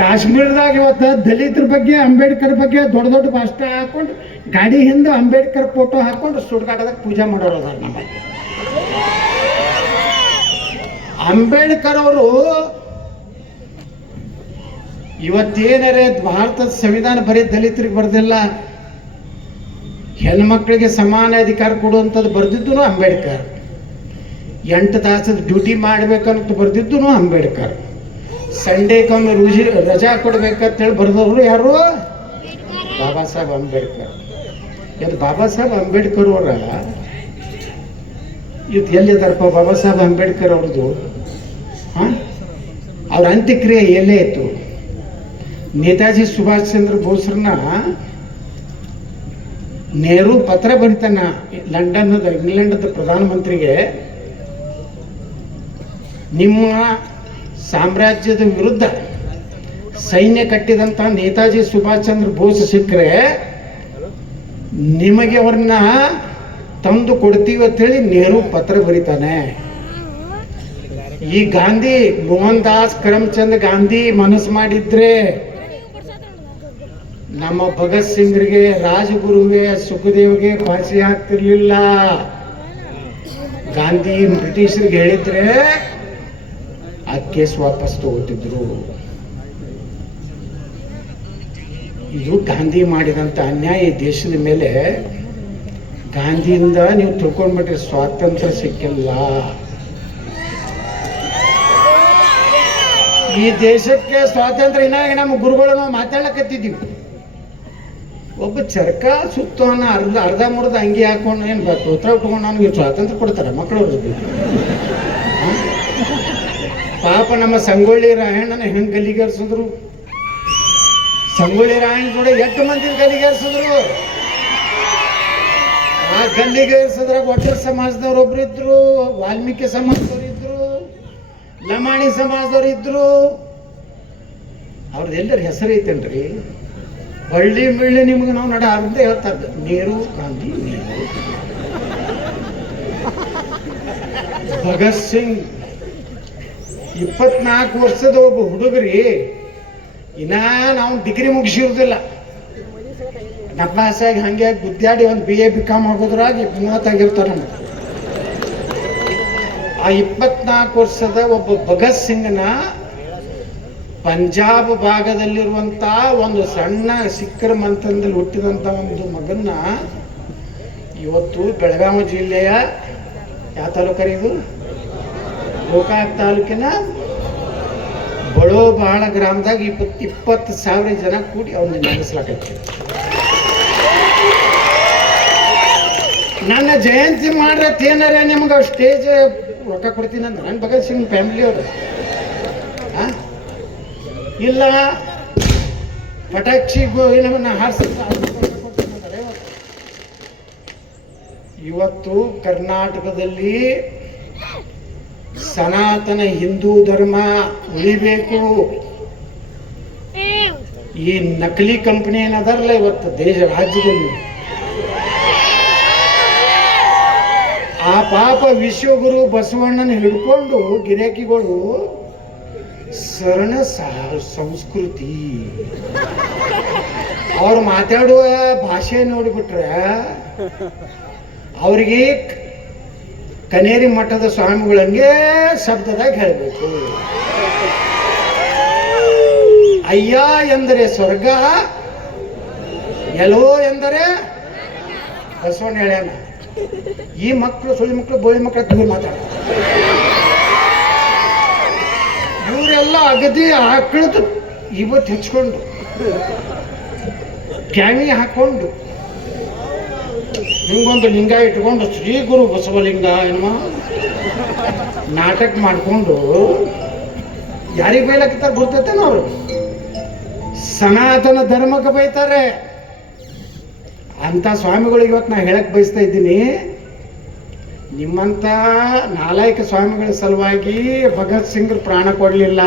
ಕಾಶ್ಮೀರದಾಗ ಇವತ್ತು ದಲಿತರ ಬಗ್ಗೆ ಅಂಬೇಡ್ಕರ್ ಬಗ್ಗೆ ದೊಡ್ಡ ದೊಡ್ಡ ಭಾಷಣ ಹಾಕೊಂಡು ಗಾಡಿ ಹಿಂದೆ ಅಂಬೇಡ್ಕರ್ ಫೋಟೋ ಹಾಕೊಂಡು ಸುಡ್ಗಾಡದಾಗ ಪೂಜೆ ಮಾಡೋರು ಅದಾರ ನಮ್ಮ ಅಂಬೇಡ್ಕರ್ ಅವರು. ಇವತ್ತೇನರೇ ಭಾರತದ ಸಂವಿಧಾನ ಬರೀ ದಲಿತರಿಗೆ ಬರ್ದಿಲ್ಲ, ಹೆಣ್ಮಕ್ಳಿಗೆ ಸಮಾನ ಅಧಿಕಾರ ಕೊಡುವಂಥದ್ದು ಬರ್ದಿದ್ದು ಅಂಬೇಡ್ಕರ್. 8 ತಾಸದ ಡ್ಯೂಟಿ ಮಾಡ್ಬೇಕಂತ ಬರ್ದಿದ್ದು ಅಂಬೇಡ್ಕರ್. ಸಂಡೇಕೊಮ್ಮೆ ರಜಾ ಕೊಡ್ಬೇಕಂತೇಳಿ ಬರ್ದವರು ಯಾರು? ಬಾಬಾ ಸಾಹೇಬ್ ಅಂಬೇಡ್ಕರ್. ಇದು ಬಾಬಾ ಸಾಹೇಬ್ ಅಂಬೇಡ್ಕರ್ ಅವರ ಇದು ಎಲ್ಲಿದ್ದಾರಪ್ಪ ಬಾಬಾ ಸಾಹೇಬ್ ಅಂಬೇಡ್ಕರ್ ಅವ್ರದ್ದು? ಅವ್ರ ಅಂತ್ಯಕ್ರಿಯೆ ಎಲ್ಲೇ ಇತ್ತು? ನೇತಾಜಿ ಸುಭಾಷ್ ಚಂದ್ರ ಬೋಸ್ರನ್ನ ನೆಹರು ಪತ್ರ ಬರೀತಾನ ಲಂಡನ್ದ ಇಂಗ್ಲೆಂಡದ ಪ್ರಧಾನಮಂತ್ರಿಗೆ, ನಿಮ್ಮ ಸಾಮ್ರಾಜ್ಯದ ವಿರುದ್ಧ ಸೈನ್ಯ ಕಟ್ಟಿದಂಥ ನೇತಾಜಿ ಸುಭಾಷ್ ಚಂದ್ರ ಬೋಸ್ ಸಿಕ್ಕರೆ ನಿಮಗೆ ಅವ್ರನ್ನ ತಂದು ಕೊಡ್ತೀವಿ ಅಂತೇಳಿ ನೆಹರು ಪತ್ರ ಬರೀತಾನೆ. ಈ ಗಾಂಧಿ ಮೋಹನ್ ದಾಸ್ ಕರಮ್ಚಂದ್ ಗಾಂಧಿ ಮನಸ್ಸು ಮಾಡಿದ್ರೆ ನಮ್ಮ ಭಗತ್ ಸಿಂಗ್ರಿಗೆ, ರಾಜಗುರುಗೆ, ಸುಖದೇವ್ಗೆ ಫಾಸಿ ಹಾಕ್ತಿರ್ಲಿಲ್ಲ. ಗಾಂಧಿ ಬ್ರಿಟಿಷರಿಗೆ ಹೇಳಿದ್ರೆ ಆ ಕೇಸ್ ವಾಪಸ್ ತಗೋತಿದ್ರು. ಇದು ಗಾಂಧಿ ಮಾಡಿದಂಥ ಅನ್ಯಾಯ ಈ ದೇಶದ ಮೇಲೆ. ಗಾಂಧಿಯಿಂದ ನೀವು ತಿಳ್ಕೊಂಡ್ಬಿಟ್ರೆ ಸ್ವಾತಂತ್ರ್ಯ ಸಿಕ್ಕಿಲ್ಲ. ಈ ದೇಶಕ್ಕೆ ಸ್ವಾತಂತ್ರ್ಯ ಇನ್ನಾಗ ನಮ್ಮ ಗುರುಗಳು ನಾವು ಮಾತಾಡಕತ್ತಿದ್ದೀವಿ. ಒಬ್ಬ ಚರ್ಕ ಸುತ್ತವನ್ನ ಅರ್ಧ ಮುರ್ಧ ಅಂಗಿ ಹಾಕೊಂಡು ಏನು ಉತ್ತರ ಉಟ್ಕೊಂಡು ನಮ್ಗೆ ಸ್ವಾತಂತ್ರ್ಯ ಕೊಡ್ತಾರೆ ಮಕ್ಕಳು. ಪಾಪ ನಮ್ಮ ಸಂಗೊಳ್ಳಿ ರಾಯಣ್ಣನ ಹೆಂಗೆ ಗಲ್ಲಿಗೇರಿಸಿದ್ರು. ಸಂಗೊಳ್ಳಿ ರಾಯಣ್ಣ ಕೂಡ 8 ಮಂದಿ ಗಲ್ಲಿಗೇರಿಸಿದ್ರು. ಆ ಗಲ್ಲಿಗೇರಿಸಿದ್ರಾಗ ಒಟ್ಟರ್ ಸಮಾಜದವ್ರು ಒಬ್ರು ಇದ್ರು, ವಾಲ್ಮೀಕಿ ಸಮಾಜದವ್ರು ಇದ್ರು, ಲಮಾಣಿ ಸಮಾಜದವ್ರು ಇದ್ರು. ಅವ್ರದ್ದೆಲ್ಲರ ಹೆಸರು ಐತೇನ್ರಿ? ಬಳ್ಳಿ ಬಳ್ಳಿ ನಿಮ್ಗೆ ನಾವು ನಡ ಅರ್ಧ ಹೇಳ್ತಾ ಇದ್ದ ನೆಹರು ಗಾಂಧಿ ನೆಹರು. ಭಗತ್ ಸಿಂಗ್ 24 ವರ್ಷದ ಒಬ್ಬ ಹುಡುಗರಿ, ಇನ್ನ ನಾವು ಡಿಗ್ರಿ ಮುಗಿಸಿರುವುದಿಲ್ಲ. ನಪಾಸಾಗಿ ಹಂಗೆ ಗುದ್ದಾಡಿ ಒಂದು BA BCom ಆಗೋದ್ರಾಗಿ 30 ಆಗಿರ್ತಾರೆ ನಮ್ಗೆ. ಆ 24 ವರ್ಷದ ಒಬ್ಬ ಭಗತ್ ಸಿಂಗ್ನ ಪಂಜಾಬ್ ಭಾಗದಲ್ಲಿರುವಂಥ ಒಂದು ಸಣ್ಣ ಸಿಕ್ಕರ ಮಂತನದಲ್ಲಿ ಹುಟ್ಟಿದಂಥ ಒಂದು ಮಗನ್ನ ಇವತ್ತು ಬೆಳಗಾವಿ ಜಿಲ್ಲೆಯ ಯಾವ ತಾಲೂಕರಿ ಇದು? ಗೋಕಾಕ್ ತಾಲೂಕಿನ ಬಹಳ ಗ್ರಾಮದಾಗ 20,000 ಜನ ಕೂಡಿ ಅವನ್ನ ನೆನೆಸ್ಲಾಕೈತಿ. ನನ್ನ ಜಯಂತಿ ಮಾಡ್ರತ್ತೇನಾರ ನಿಮ್ಗೆ ಸ್ಟೇಜ್ ರೊಕ್ಕ ಕೊಡ್ತೀನಿ ಅಂದ್ರೆ ನನ್ನ ಭಗತ್ ಸಿಂಗ್ ಫ್ಯಾಮಿಲಿ ಅವರು ಇಲ್ಲ ಪಟಾಕ್ಷಿ ಏನನ್ನ ಹಾರಿಸ್ತಾರೆ. ಇವತ್ತು ಕರ್ನಾಟಕದಲ್ಲಿ ಸನಾತನ ಹಿಂದೂ ಧರ್ಮ ಉಳಿಬೇಕು. ಈ ನಕಲಿ ಕಂಪನಿ ಏನದಾರಲ್ಲ ಇವತ್ತು ರಾಜ್ಯದಲ್ಲಿ, ಆ ಪಾಪ ವಿಶ್ವಗುರು ಬಸವಣ್ಣನ ಹಿಡ್ಕೊಂಡು ಗಿರಾಕಿಗಳು ಶರಣ ಸಂಸ್ಕೃತಿ ಅವ್ರು ಮಾತಾಡುವ ಭಾಷೆ ನೋಡಿಬಿಟ್ರೆ ಅವ್ರಿಗೆ ಕನೇರಿ ಮಠದ ಸ್ವಾಮಿಗಳಂಗೆ ಶಬ್ದದಾಗ ಹೇಳಬೇಕು. ಅಯ್ಯ ಎಂದರೆ ಸ್ವರ್ಗ, ಎಲ್ಲೋ ಎಂದರೆ ಬಸವಣ್ಣ ಹೇಳ್ಯಾನ. ಈ ಮಕ್ಕಳು ಸುಳ್ಳಿ ಮಕ್ಕಳು ಬೋಳಿ ಮಕ್ಕಳ ದೂರ ಮಾತಾಡ್ತಾರೆ. ಇವರೆಲ್ಲ ಅಗದಿ ಆಕಳದು ಇವತ್ತು ಹೆಚ್ಕೊಂಡು ಕ್ಯಾಮಿ ಹಾಕೊಂಡು ಹಿಂಗೊಂದು ಲಿಂಗ ಇಟ್ಕೊಂಡು ಶ್ರೀ ಗುರು ಬಸವಲಿಂಗ ಎನ್ನುವ ನಾಟಕ ಮಾಡಿಕೊಂಡು ಯಾರಿಗೆ ಬೈಲಕ್ಕಿರ್ತಾರೆ ಗೊತ್ತೇನೋ? ಅವರು ಸನಾತನ ಧರ್ಮಕ್ಕೆ ಬೈತಾರೆ. ಅಂತ ಸ್ವಾಮಿಗಳಿಗೆ ಇವತ್ತು ನಾ ಹೇಳಕ್ ಬಯಸ್ತಾ ಇದ್ದೀನಿ, ನಿಮ್ಮಂತ ನಾಲಾಯಕ ಸ್ವಾಮಿಗಳ ಸಲುವಾಗಿ ಭಗತ್ ಸಿಂಗ್ರು ಪ್ರಾಣ ಕೊಡಲಿಲ್ಲ.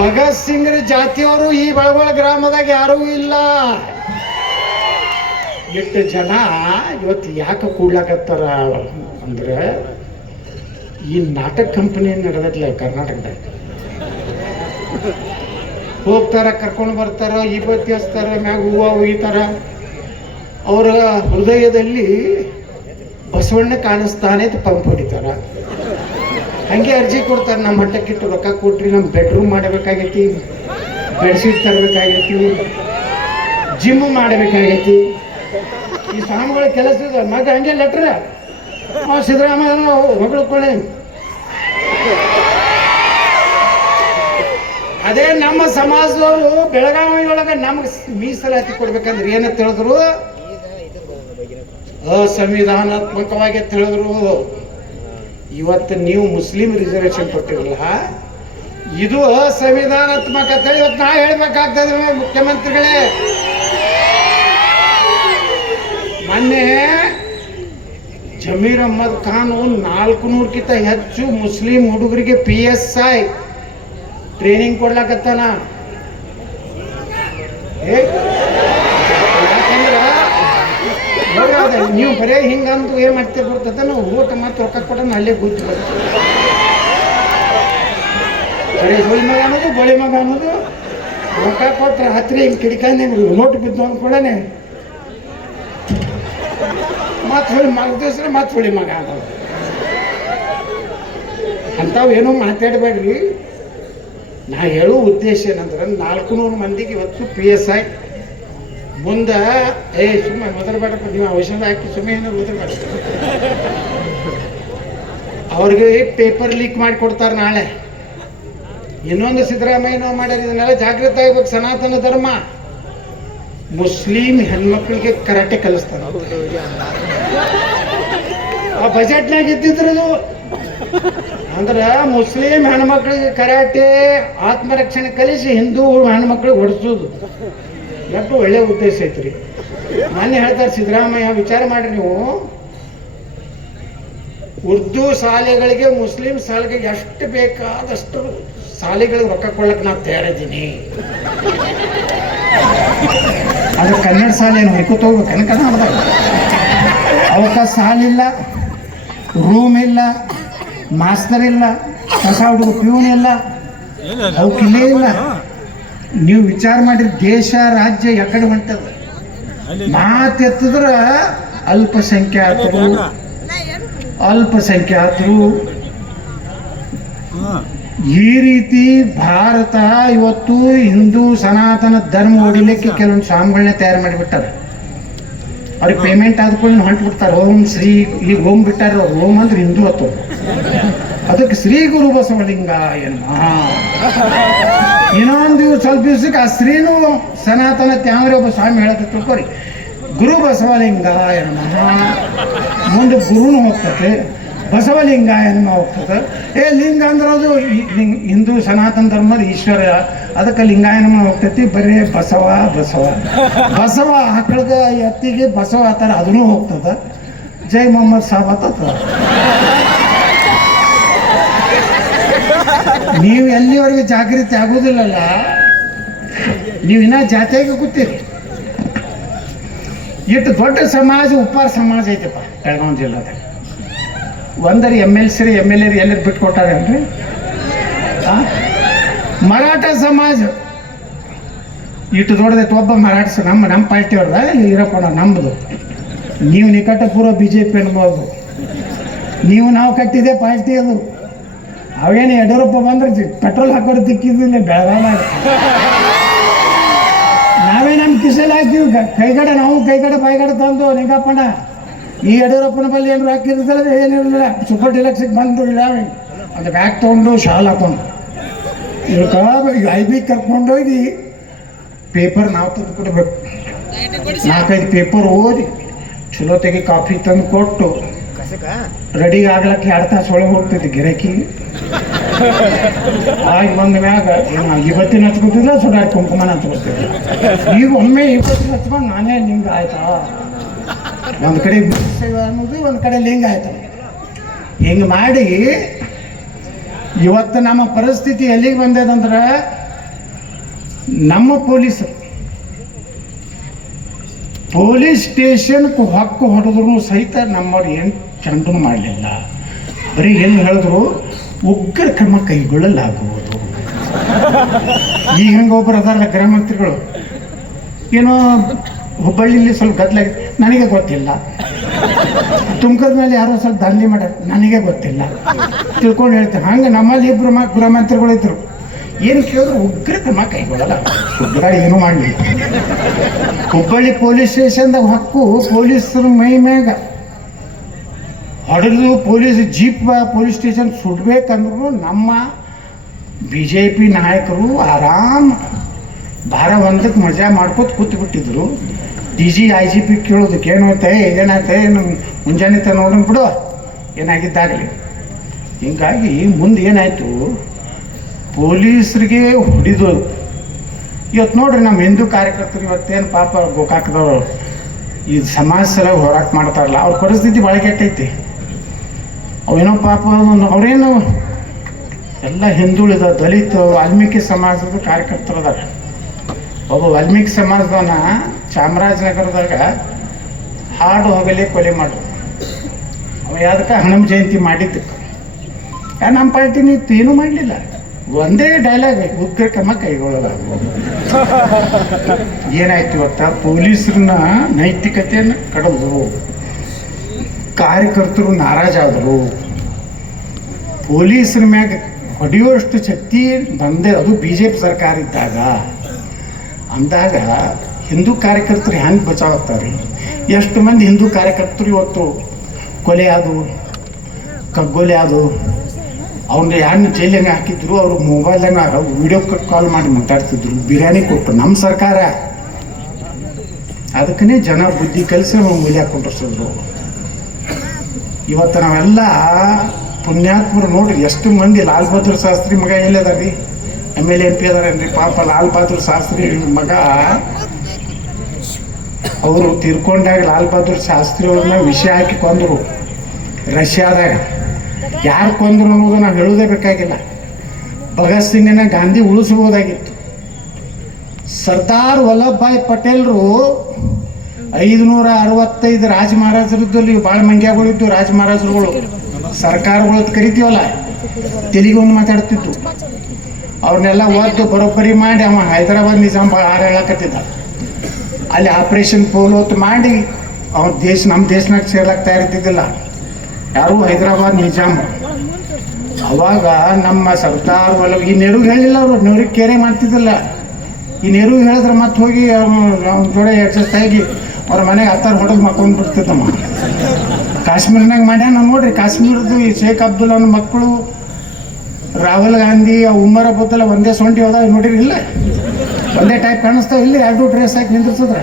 ಭಗತ್ ಸಿಂಗ್ರ ಜಾತಿಯವರು ಈ ಬಳಗೊಳ ಗ್ರಾಮದಾಗ ಯಾರೂ ಇಲ್ಲ. ಎಷ್ಟು ಜನ ಇವತ್ತು ಯಾಕೆ ಕೂಡ್ಲಾಕತ್ತಾರ ಅಂದ್ರೆ ಈ ನಾಟಕ ಕಂಪನಿ ನಡೆದಟ್ಲೆ ಕರ್ನಾಟಕದಾಗ ಹೋಗ್ತಾರ, ಕರ್ಕೊಂಡು ಬರ್ತಾರ, ಈ ಬತ್ತಿ ಹಚ್ತಾರ, ಮ್ಯಾಗ ಹೂವು ಒಯ್ತಾರ. ಅವರ ಹೃದಯದಲ್ಲಿ ಬಸವಣ್ಣ ಕಾಣಿಸ್ತಾನೆ ಅಂತ ಪಂಪ್ ಹೊಡಿತಾರ. ಹಂಗೆ ಅರ್ಜಿ ಕೊಡ್ತಾರೆ, ನಮ್ಮ ಮಟ್ಟಕ್ಕಿಟ್ಟು ರೊಕ್ಕ ಕೊಟ್ರಿ, ನಮ್ಮ ಬೆಡ್ರೂಮ್ ಮಾಡಬೇಕಾಗೈತಿ, ಬೆಡ್ಶೀಟ್ ತರಬೇಕಾಗೈತಿ, ಜಿಮ್ ಮಾಡಬೇಕಾಗೈತಿ. ಈ ಸ್ವಾಮಿಗಳ ಕೆಲಸ ಇದೆ. ಮಗ ಹಂಗೆ ಲೆಟ್ರ ಸಿದ್ದರಾಮಯ್ಯ ಹೊಗಳ್ಕೊಳ್ಳಿ. ಅದೇ ನಮ್ಮ ಸಮಾಜದವರು ಬೆಳಗಾವಿ ಒಳಗೆ ನಮ್ಗೆ ಮೀಸಲಾತಿ ಕೊಡ್ಬೇಕಂದ್ರೆ ಏನಂತ ಹೇಳಿದ್ರು, ಅಸಂವಿಧಾನಾತ್ಮಕವಾಗಿ ಅಂತ ಹೇಳಿದ್ರು. ಇವತ್ತು ನೀವು ಮುಸ್ಲಿಂ ರಿಸರ್ವೇಶನ್ ಕೊಟ್ಟಿರಲ್ಲ, ಇದು ಅಸಂವಿಧಾನಾತ್ಮಕ ಅಂತ ಹೇಳಿ ಇವತ್ತು ನಾ ಹೇಳ್ಬೇಕಾಗ್ತದೆ. ಮುಖ್ಯಮಂತ್ರಿಗಳೇ, ಮೊನ್ನೆ ಜಮೀರ್ ಅಹ್ಮದ್ ಖಾನ್ 400ಕ್ಕಿಂತ ಹೆಚ್ಚು ಮುಸ್ಲಿಂ ಹುಡುಗರಿಗೆ PSI ಟ್ರೈನಿಂಗ್ ಕೊಡ್ಲಾಕತ್ತಾನ. ಯಾಕಂದ್ರ ನೀವು ಬರೇ ಹಿಂಗಂದು ಏನ್ ಮಾಡ್ತೀರಿ ಬರ್ತದ, ನಾವು ಊಟ ಮತ್ತು ರೊಕ್ಕ ಕೊಟ್ಟ ಅಲ್ಲೇ ಕೂತು ಬರ್ತೀವಿ. ಬರೀ ಹುಳಿ ಮಗ ಅನ್ನೋದು, ಬಳಿ ಮಗ ಅನ್ನೋದು, ರೊಕ್ಕ ಕೊಟ್ರೆ ಹತ್ತಿರ ಹಿಂಗೆ ಕಿಡಿಕಾನೆ ನೋಟ್ ಬಿದ್ದು ಅಂದ್ಕೊಡನೆ ಮತ್ತೆ ಹುಳಿ ಮಗ ದಿವಸ ಮತ್ತೆ ಹುಳಿ ಮಗ ಅನ್ನೋದು. ಅಂಥವು ಏನೂ ಮಾತಾಡಬೇಡ್ರಿ. ನಾ ಹೇಳೋ ಉದ್ದೇಶ ಏನಂದ್ರೆ, 400 ಮಂದಿಗೆ ಇವತ್ತು PSI ಮುಂದೆ ಸುಮ್ಮನೆ ಮೊದಲಬೇಡಪ್ಪ, ನೀವು ಔಷಧ ಹಾಕಿ ಸುಮ್ಮನೆ ಏನಾದ್ರು ಮೊದಲಬೇಡ. ಅವ್ರಿಗೆ ಪೇಪರ್ ಲೀಕ್ ಮಾಡಿ ಕೊಡ್ತಾರೆ ನಾಳೆ. ಇನ್ನೊಂದು ಸಿದ್ದರಾಮಯ್ಯ ಮಾಡ್ಯಾರ, ಇದನ್ನೆಲ್ಲ ಜಾಗೃತಿ ಆಗ್ಬೇಕು. ಸನಾತನ ಧರ್ಮ ಮುಸ್ಲಿಂ ಹೆಣ್ಮಕ್ಳಿಗೆ ಕರಾಟೆ ಕಲಿಸ್ತಾರೆ. ಆ ಬಜೆಟ್ನಾಗ ಇದ್ದಿದ್ರದು ಅಂದ್ರೆ ಮುಸ್ಲಿಂ ಹೆಣ್ಮಕ್ಳಿಗೆ ಕರಾಟೆ ಆತ್ಮರಕ್ಷಣೆ ಕಲಿಸಿ ಹಿಂದೂ ಹೆಣ್ಮಕ್ಳಿಗೆ ಹೊಡಿಸೋದು. ಎಷ್ಟು ಒಳ್ಳೆ ಉದ್ದೇಶ ಐತ್ರಿ. ಮೊನ್ನೆ ಹೇಳ್ತಾರೆ ಸಿದ್ದರಾಮಯ್ಯ, ವಿಚಾರ ಮಾಡ್ರಿ ನೀವು, ಉರ್ದು ಶಾಲೆಗಳಿಗೆ ಮುಸ್ಲಿಂ ಶಾಲೆಗೆ ಎಷ್ಟು ಬೇಕಾದಷ್ಟು ಶಾಲೆಗಳಿಗೆ ರೊಕ್ಕ ಕೊಡ್ಲಕ್ಕೆ ನಾನು ತಯಾರಿದ್ದೀನಿ. ಅದು ಕನ್ನಡ ಶಾಲೆ ಏನು ಹೊಯ್ಕೋತ ಹೋಗ್ಬೇಕು ಕನ್ನಡ ಅವಕಾಶ ಸಾಲಿಲ್ಲ, ರೂಮ್ ಇಲ್ಲ, ಮಾಸ್ತರ್ ಇಲ್ಲ, ಕಸ ಹುಡುಗ ಪ್ಯೂನ್ ಇಲ್ಲ, ಅವಕ್ಕಿಲ್ಲೇ ಇಲ್ಲ. ನೀವು ವಿಚಾರ ಮಾಡಿರಿ, ದೇಶ ರಾಜ್ಯ ಯಾಕಡೆ ಹೊಂಟದ. ಮಾತೆತ್ತಿದ್ರ ಅಲ್ಪಸಂಖ್ಯಾತರು ಈ ರೀತಿ ಭಾರತ ಇವತ್ತು ಹಿಂದೂ ಸನಾತನ ಧರ್ಮ ಹೊಡಿಲಿಕ್ಕೆ ಕೆಲವೊಂದು ಸ್ವಾಮಿಗಳನ್ನ ತಯಾರು ಮಾಡಿಬಿಟ್ಟಾರೆ. ಅವ್ರಿಗೆ ಪೇಮೆಂಟ್ ಆದ್ಕೊಂಡು ಹೊಂಟ್ಬಿಡ್ತಾರೆ. ಓಂ ಶ್ರೀ ಈಗ ಓಂ ಬಿಟ್ಟಾರ, ಓಂ ಅಂದ್ರೆ ಹಿಂದೂ ಹತ್ತು, ಅದಕ್ಕೆ ಶ್ರೀ ಗುರು ಬಸವಲಿಂಗಾಯ ನಮಃ. ಇನ್ನೊಂದು ಸ್ವಲ್ಪ ದಿವಸಕ್ಕೆ ಆ ಶ್ರೀನು ಸನಾತನ ತ್ಯಾಮ್ರಿ ಒಬ್ಬ ಸ್ವಾಮಿ ಹೇಳಕ್ಕೆ ತಿಳ್ಕೊರಿ, ಗುರು ಬಸವಲಿಂಗಾಯ ನಮಃ. ಮುಂದೆ ಗುರುನು ಹೋಗ್ತದೆ, ಬಸವಲಿಂಗಾಯ ನಮಃ ಹೋಗ್ತದೆ. ಲಿಂಗ ಅಂದ್ರೆ ಅದು ಹಿಂದೂ ಸನಾತನ ಧರ್ಮದ ಈಶ್ವರ, ಅದಕ್ಕೆ ಲಿಂಗಾಯ ನಮಃ ಹೋಗ್ತೈತಿ. ಬರೀ ಬಸವ ಬಸವ ಬಸವ ಹಕ್ಕಳಿಗೆ ಎತ್ತಿಗೆ ಬಸವ ಆ ಥರ ಅದನ್ನೂ ಹೋಗ್ತದೆ. ಜೈ ಮೊಹಮ್ಮದ್ ಸಾಬ್ ಆತದ. ನೀವು ಎಲ್ಲಿವರೆಗೆ ಜಾಗೃತಿ ಆಗೋದಿಲ್ಲಲ್ಲ, ನೀವು ಇನ್ನೂ ಜಾತಿಯಾಗಿ ಕೂತೀರಿ. ಇಷ್ಟು ದೊಡ್ಡ ಸಮಾಜ ಉಪ್ಪಾರ ಸಮಾಜ ಐತಪ್ಪ ಬೆಳಗಾವಿ ಜಿಲ್ಲಾದಾಗ. ಒಂದರಿ MLC MLA ಎಲ್ಲರೂ ಬಿಟ್ಕೊಟ್ಟಾರೇನ್ರಿ? ಮರಾಠ ಸಮಾಜ ಇಟ್ಟು ದೊಡ್ಡದೈತೆ. ಒಬ್ಬ ಮರಾಠ ನಮ್ಮ ಪಾರ್ಟಿ ಅವ್ರದ ಇರಪ್ಪ ನಮ್ಮದು. ನೀವು ನಿಕಟಪೂರ್ವ BJP ಅನ್ಬೋದು. ನೀವು ನಾವು ಕಟ್ಟಿದೆ ಪಾರ್ಟಿ ಅದು. ಅವೇನು ಯಡಿಯೂರಪ್ಪ ಬಂದ್ರೆ ಪೆಟ್ರೋಲ್ ಹಾಕೋರು ತಿಕ್ಕಿದ್ದಿಲ್ಲ ಬೆಳಗಾವಿ. ನಾವೇ ನಮ್ಮ ಕಿಸೆಲ್ ಹಾಕ್ತೀವಿ ಕೈಗಡೆ, ನಾವು ಕೈಗಡೆ ಬಾಯಿಗಡೆ ತಂದು ನಿಂಗಪ್ಪಣ್ಣ. ಈ ಯಡಿಯೂರಪ್ಪನ ಬಲ್ಲಿ ಏನಾರು ಹಾಕಿರ್ತಾರೆ ಏನಿರಲಿಲ್ಲ. ಸೂಪರ್ ಡಿಲಕ್ಸಿಗೆ ಬಂದು ಇದಾವೆ ಅದು ಬ್ಯಾಗ್ ತೊಗೊಂಡು ಶಾಲ್ ಹಾಕೊಂಡು ಇವಕ್ಕೆ IB ಕರ್ಕೊಂಡೋಗಿ ಪೇಪರ್ ನಾವು ತಂದು ಕೊಡ್ಬೇಕು. 4-5 ಪೇಪರ್ ಓದಿ ಚಲೋತೆಗೆ ಕಾಫಿ ತಂದು ಕೊಟ್ಟು ರೆಡಿ ಆಗ್ಲಕ್ಕೆ 2 ತಾಸು ಒಳಗೆ ಹೋಗ್ತಿದ್ದೆ ಗಿರಾಕಿ. ಆಗ ಬಂದ ಮ್ಯಾಗ ಇವತ್ತಿನ ಹಚ್ಕೊತಿಲ್ಲ, ಸುಡಾಡಿ ಕುಂಕುಮನ ಹಚ್ಕೊತಿದ್ದೆ. ಈಗ ಒಮ್ಮೆ 20 ಹಚ್ಕೊಂಡು ನಾನೇ ಲಿಂಗ ಆಯ್ತಾ. ಒಂದು ಕಡೆ ಅನ್ನೋದು, ಒಂದು ಕಡೆ ಲಿಂಗ ಆಯ್ತು. ಹಿಂಗೆ ಮಾಡಿ ಇವತ್ತು ನಮ್ಮ ಪರಿಸ್ಥಿತಿ ಎಲ್ಲಿಗೆ ಬಂದದಂದ್ರೆ, ನಮ್ಮ ಪೊಲೀಸ್ ಸ್ಟೇಷನ್ಗೆ ಹೊಕ್ಕು ಹೊಡೆದ್ರು ಸಹಿತ ನಮ್ಮವ್ರು ಏನು ಚಂಡೂ ಮಾಡಲಿಲ್ಲ. ಬರೀ ಏನು ಹೇಳಿದ್ರು, ಉಗ್ರ ಕ್ರಮ ಕೈಗೊಳ್ಳಲಾಗುವುದು. ಈಗ ಹಂಗೆ ಒಬ್ಬರು ಅದಾರಲ್ಲ ಗೃಹ ಮಂತ್ರಿಗಳು, ಏನೋ ಹುಬ್ಬಳ್ಳಿಲಿ ಸ್ವಲ್ಪ ಗದ್ದಲಾಗಿ, ನನಗೆ ಗೊತ್ತಿಲ್ಲ. ತುಮಕೂರು ಮೇಲೆ ಯಾರೋ ಸ್ವಲ್ಪ ದಂಧೆ ಮಾಡ್ಯಾರ, ನನಗೆ ಗೊತ್ತಿಲ್ಲ ತಿಳ್ಕೊಂಡು ಹೇಳ್ತಾರೆ. ಹಂಗೆ ನಮ್ಮಲ್ಲಿ ಇಬ್ಬರು ಗೃಹ ಮಂತ್ರಿಗಳು ಇದ್ರು, ಏನು ಕೇಳಿದ್ರು ಉಗ್ರ ಕ್ರಮ ಕೈಗೊಳ್ಳಲ್ಲ, ಉಗ್ರ ಏನೂ ಮಾಡಲಿಲ್ಲ. ಹುಬ್ಬಳ್ಳಿ ಪೊಲೀಸ್ ಸ್ಟೇಷನ್ದಾಗ ಹಕ್ಕು ಪೊಲೀಸರ ಮೈ ಮ್ಯಾಗ ಹೊಡೆದು ಪೊಲೀಸ್ ಜೀಪ್ ಪೊಲೀಸ್ ಸ್ಟೇಷನ್ ಸುಡ್ಬೇಕಂದ್ರು ನಮ್ಮ BJP ನಾಯಕರು ಆರಾಮ್ ಭಾರ ಒಂದಕ್ಕೆ ಮಜಾ ಮಾಡ್ಕೋತ ಕೂತ್ಬಿಟ್ಟಿದ್ರು. DG IGP ಕೇಳೋದಕ್ಕೆ ಏನಾಯ್ತೆ ಏನಾಯ್ತೆ ಮುಂಜಾನೆ ತ ನೋಡೋಣ ಬಿಡು ಏನಾಗಿದ್ದಾಗಲಿ. ಹೀಗಾಗಿ ಮುಂದೆ ಏನಾಯಿತು, ಪೊಲೀಸರಿಗೆ ಹೊಡಿದು. ಇವತ್ತು ನೋಡ್ರಿ ನಮ್ಮ ಹಿಂದೂ ಕಾರ್ಯಕರ್ತರು ಇವತ್ತೇನು ಪಾಪ ಗೋಕಾಕದವರು ಈ ಸಮಾಜ ಸಲುವಾಗಿ ಹೋರಾಟ ಮಾಡ್ತಾರಲ್ಲ, ಅವ್ರ ಪರಿಸ್ಥಿತಿ ಭಾಳ ಕೆಟ್ಟೈತಿ. ಅವೇನೋ ಪಾಪ ಅವರೇನು ಎಲ್ಲ ಹಿಂದುಳಿದ ದಲಿತ ವಾಲ್ಮೀಕಿ ಸಮಾಜದ ಕಾರ್ಯಕರ್ತರದಾರ. ಒಬ್ಬ ವಾಲ್ಮೀಕಿ ಸಮಾಜದವನ ಚಾಮರಾಜನಗರದಾಗ ಹಾಡು ಹೋಗಲೇ ಕೊಲೆ ಮಾಡ್ರು. ಅವ ಯಾವ್ದಕ್ಕೆ ಹನುಮ ಜಯಂತಿ ಮಾಡಿದ್ದಕ್ಕೆ ನಮ್ಮ ಪಾರ್ಟಿನ ಏನೂ ಮಾಡಲಿಲ್ಲ. ಒಂದೇ ಡೈಲಾಗ್, ಉಗ್ರ ಕ್ರಮ ಕೈಗೊಳ್ಳಲಾಗುವುದು. ಏನಾಯ್ತು ಇವತ್ತ, ಪೊಲೀಸರನ್ನ ನೈತಿಕತೆಯನ್ನು ಕಡಿದ್ರು, ಕಾರ್ಯಕರ್ತರು ನಾರಾಜಾದರು, ಪೊಲೀಸರ ಮ್ಯಾಗ ಹೊಡೆಯುವಷ್ಟು ಶಕ್ತಿ ಬಂದೆ. ಅದು BJP ಸರ್ಕಾರ ಇದ್ದಾಗ ಅಂದಾಗ ಹಿಂದೂ ಕಾರ್ಯಕರ್ತರು ಹೆಂಗೆ ಬಚಾವಾಗ್ತಾರೆ? ಎಷ್ಟು ಮಂದಿ ಹಿಂದೂ ಕಾರ್ಯಕರ್ತರು ಇವತ್ತು ಕೊಲೆ ಆದವು, ಕಗ್ಗೊಲೆ ಆದವು. ಅವ್ರನ್ನ ಯಾರನ್ನ ಜೈಲಿಗೆ ಹಾಕಿದ್ರು, ಅವರು ಮೊಬೈಲ್ನಾಗ ವಿಡಿಯೋ ಕಾಲ್ ಮಾಡಿ ಮಾತಾಡ್ತಿದ್ರು, ಬಿರಿಯಾನಿ ಕೊಟ್ಟು. ನಮ್ಮ ಸರ್ಕಾರ ಅದಕ್ಕೇ ಜನ ಬುದ್ಧಿ ಕಲಿಸಿ ನಾವು ಮೂಲ್ಯ ಕೊಂಡಿಸಿದ್ರು. ಇವತ್ತು ನಾವೆಲ್ಲ ಪುಣ್ಯಾತ್ಮರು ನೋಡ್ರಿ, ಎಷ್ಟು ಮಂದಿ ಲಾಲ್ ಬಹದ್ದೂರ್ ಶಾಸ್ತ್ರಿ ಮಗ ಎಲ್ಲದಾರ ರೀ, MLA MP ಅದಾರೇನ್ರಿ. ಪಾಪ ಲಾಲ್ ಬಹದ್ದೂರ್ ಶಾಸ್ತ್ರಿ ಮಗ ಅವರು ತೀರ್ಕೊಂಡಾಗ ಲಾಲ್ ಬಹದ್ದೂರ್ ಶಾಸ್ತ್ರಿ ಅವ್ರನ್ನ ವಿಷ ಹಾಕಿ ಕೊಂದರು ರಷ್ಯಾದಾಗ. ಯಾರು ಕೊಂದ್ರು ಅನ್ನೋದು ನಾವು ಹೇಳೋದೇ ಬೇಕಾಗಿಲ್ಲ. ಭಗತ್ ಸಿಂಗನ ಗಾಂಧಿ ಉಳಿಸ್ಬೋದಾಗಿತ್ತು. ಸರ್ದಾರ್ ವಲ್ಲಭಭಾಯ್ ಪಟೇಲ್ರು 565 ರಾಜ ಮಹಾರಾಜರದ್ದಲ್ಲಿ ಭಾಳ ಮಂಗ್ಯಗಳಿದ್ದು. ರಾಜ ಮಹಾರಾಜರುಗಳು ಸರ್ಕಾರಗಳು ಕರಿತೀವಲ್ಲ, ತೆಲುಗುವನ್ನು ಮಾತಾಡ್ತಿತ್ತು. ಅವ್ರನ್ನೆಲ್ಲ ಓದ್ದು ಬರೋಬ್ಬರಿ ಮಾಡಿ ಅವ ಹೈದರಾಬಾದ್ ನಿಜಾಮ್ ಹಾರ ಹೇಳಕತ್ತಿದ್ದ. ಅಲ್ಲಿ ಆಪರೇಷನ್ ಪೋಲೋತ್ ಮಾಡಿ ಅವ್ರ ನಮ್ಮ ದೇಶನಾಗ ಸೇರ್ಲಕ್ಕೆ ತಯಾರಿದ್ದಿದ್ದಿಲ್ಲ ಯಾರು, ಹೈದರಾಬಾದ್ ನಿಜಾಮ್. ಅವಾಗ ನಮ್ಮ ಸರ್ದಾರ್ ವಲ್ಲಭ ಈ ನೆಹರು ಹೇಳಿಲ್ಲ, ಅವರು ನೆಹರು ಕೇರೆ ಮಾಡ್ತಿದ್ದಿಲ್ಲ. ಈ ನೆಹರು ಹೇಳಿದ್ರೆ ಮತ್ತೆ ಹೋಗಿ ಅವ್ನ ಜೋಡೆ ಅಡ್ಜಸ್ಟ್ ಆಗಿ ಅವ್ರ ಮನೆಗೆ ಹತ್ತಾರು ಹೊಡೆದು ಮಕ್ಕೊಂಡು ಬಿಡ್ತಿದ್ದಮ್ಮ. ಕಾಶ್ಮೀರ್ನಾಗ ಮಾಡ್ಯಾನ ನೋಡ್ರಿ. ಕಾಶ್ಮೀರದ ಈ ಶೇಖ್ ಅಬ್ದುಲ್ಲನ ಮಕ್ಕಳು, ರಾಹುಲ್ ಗಾಂಧಿ, ಉಮರ್ ಅಬ್ಬುದ್ದಲ್ಲ ಒಂದೇ ಸೊಂಟಿ ಹೋದಾಗ ನೋಡಿರಿ. ಇಲ್ಲ ಒಂದೇ ಟೈಪ್ ಕಾಣಿಸ್ತಾವ, ಇಲ್ಲಿ 2 ಡ್ರೆಸ್ ಹಾಕಿ ನಿಂದಿರ್ಸಿದ್ರ.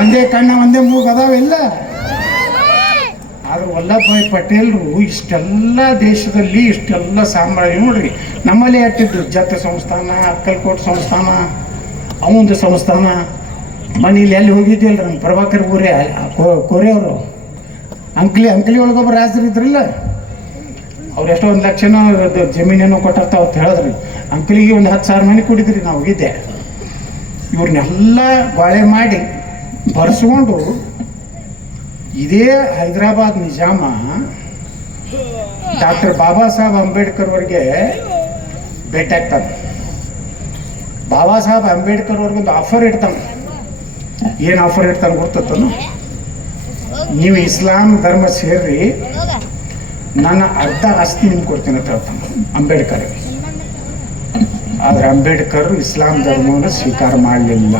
ಒಂದೇ ಕಣ್ಣ ಒಂದೇ ಮೂಗು ಅದಾವ ಇಲ್ಲ. ಆದ್ರೆ ವಲ್ಲಭಭಾಯ್ ಪಟೇಲ್ರು ಇಷ್ಟೆಲ್ಲ ದೇಶದಲ್ಲಿ ಇಷ್ಟೆಲ್ಲ ಸಾಮ್ರಾಜ್ಯ ನೋಡ್ರಿ. ನಮ್ಮಲ್ಲಿ ಹಾಕಿದ್ರು ಜತ್ ಸಂಸ್ಥಾನ, ಅಕ್ಕಲ್ಕೋಟ್ ಸಂಸ್ಥಾನ, ಅವಂದು ಸಂಸ್ಥಾನ. ಮನೇಲಿ ಎಲ್ಲಿ ಹೋಗಿದ್ವಲ್ಲ ನಮ್ಮ ಪ್ರಭಾಕರ್ ಕೋರೆ ಅವರು ಅಂಕ್ಲಿ ಒಳಗೊಬ್ಬರು ರಾಜರು ಇದ್ರಲ್ಲ, ಅವ್ರು ಎಷ್ಟೋ 1 ಲಕ್ಷನೋ ಜಮೀನೇನೋ ಕೊಟ್ಟಿರ್ತಾವ ಅಂತ ಹೇಳಿದ್ರಿ. ಅಂಕ್ಲಿಗೆ ಒಂದು 10,000 ಮನೆ ಕೊಡಿದ್ರಿ. ನಾವು ಹೋಗಿದ್ದೆ. ಇವ್ರನ್ನೆಲ್ಲ ಬಾಳೆ ಮಾಡಿ ಬರ್ಸ್ಕೊಂಡು ಇದೇ ಹೈದರಾಬಾದ್ ನಿಜಾಮ ಡಾಕ್ಟರ್ ಬಾಬಾ ಸಾಹೇಬ್ ಅಂಬೇಡ್ಕರ್ ಅವ್ರಿಗೆ ಭೇಟಿ ಆಗ್ತಾನೆ. ಬಾಬಾ ಸಾಹೇಬ್ ಅಂಬೇಡ್ಕರ್ ಅವ್ರಿಗೊಂದು ಆಫರ್ ಇಡ್ತಾನೆ. ಏನು ಆಫರ್ ಇಡ್ತಾನೆ ಗೊತ್ತನು? ನೀವು ಇಸ್ಲಾಂ ಧರ್ಮ ಸೇರಿ ನನ್ನ ಅರ್ಧ ಆಸ್ತಿ ನಿಮ್ಗೆ ಕೊಡ್ತೀನಿ ಅಂತ ಹೇಳ್ತಾನೆ ಅಂಬೇಡ್ಕರ್ಗೆ. ಆದರೆ ಅಂಬೇಡ್ಕರ್ ಇಸ್ಲಾಂ ಧರ್ಮವನ್ನು ಸ್ವೀಕಾರ ಮಾಡಲಿಲ್ಲ.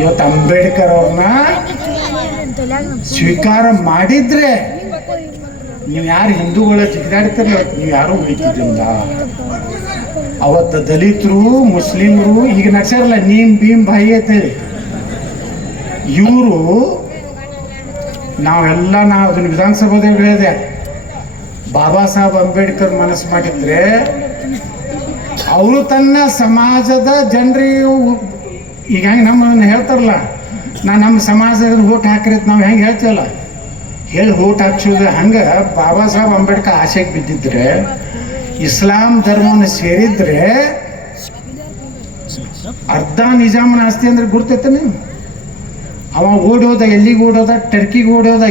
ಇವತ್ತು ಅಂಬೇಡ್ಕರ್ ಅವ್ರನ್ನ ಸ್ವೀಕಾರ ಮಾಡಿದ್ರೆ ನೀವು ಯಾರು ಹಿಂದೂಗಳ ಜಿಗಿದಾಡ್ತಿರಲ್ಲ, ನೀವು ಯಾರೂ ಉಳಿತಿದ್ದಿಲ್ಲ. ಅವತ್ತು ದಲಿತರು, ಮುಸ್ಲಿಮರು ಈಗ ನಡ್ಸಾರಲ್ಲ ನೀಮ್ ಭೀಮ್ ಭಾಯಿ ಅಂತೇಳಿ, ಇವರು ನಾವೆಲ್ಲ ಅದನ್ನು ವಿಧಾನಸಭಾದಾಗ ಹೇಳಿದೆ. ಬಾಬಾ ಸಾಹೇಬ್ ಅಂಬೇಡ್ಕರ್ ಮನಸ್ಸು ಮಾಡಿದ್ರೆ ಅವರು ತನ್ನ ಸಮಾಜದ ಜನರಿಗೆ ಈಗ ಹೆಂಗೆ ನಮ್ಮನ್ನು ಹೇಳ್ತಾರಲ್ಲ, ನಮ್ಮ ಸಮಾಜದ ಓಟ್ ಹಾಕ್ರಿ ನಾವು ಹೆಂಗೆ ಹೇಳ್ತೀವಲ್ಲ, ಹೇಳಿ ಓಟ್ ಹಾಕ್ಸೋದು ಹಂಗೆ ಬಾಬಾ ಸಾಹೇಬ್ ಅಂಬೇಡ್ಕರ್ ಆಸೆಗೆ ಬಿದ್ದಿದ್ರೆ, ಇಸ್ಲಾಂ ಧರ್ಮವನ್ನು ಸೇರಿದ್ರೆ ಅರ್ಧ ನಿಜಾಮನ ಆಸ್ತಿ ಅಂದ್ರೆ ಗುರ್ತೈತೆ ನೀವು. ಅವ ಓಡೋದ, ಎಲ್ಲಿಗೆ ಓಡೋದ, ಟರ್ಕಿಗೆ ಓಡೋದ.